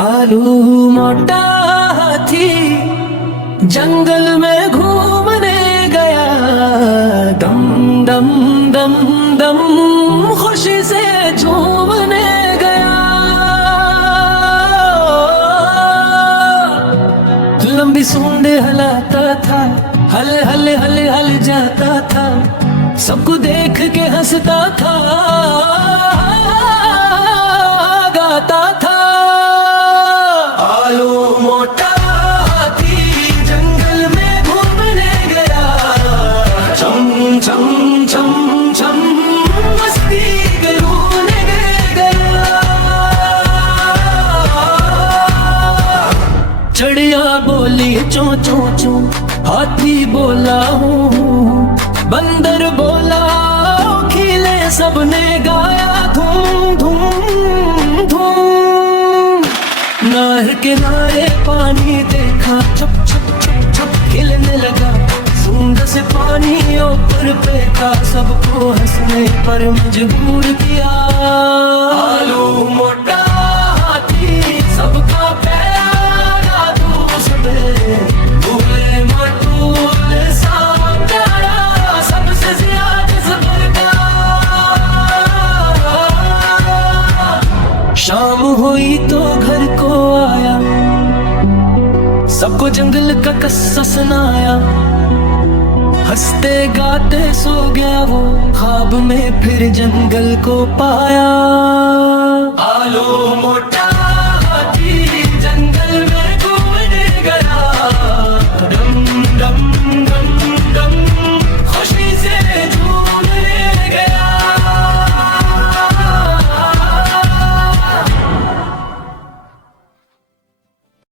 आलू मोटा हाथी जंगल में घूमने गया, दम दम दम दम खुशी से झूमने गया। लंबी सूंड हलाता था, हल हल हल हल जाता था, सबको देख के हंसता था, गाता था। आलू मोटा हाथी जंगल में घूमने गया, चम चम चम चम मस्ती करूने गया। चिड़िया बोली चो चो चो, हाथी बोला हूँ, बंदर बोला खिले, सबने गाया धूम धूम धूम। नहर किनारे पानी देखा, छप छप छप छप खिलने लगा, सूंड से पानी ऊपर फेंका, सबको हंसने पर मजबूर किया। आलू मोटा हाथी सबका प्यारा दोस्त, भूले मटूले सा प्यारा, सबसे ज्यादा सबर का। शाम हुई तो घर को आया, सबको जंगल का किस्सा सुनाया, हंसते गाते सो गया वो, ख्वाब में फिर जंगल को पाया। आलू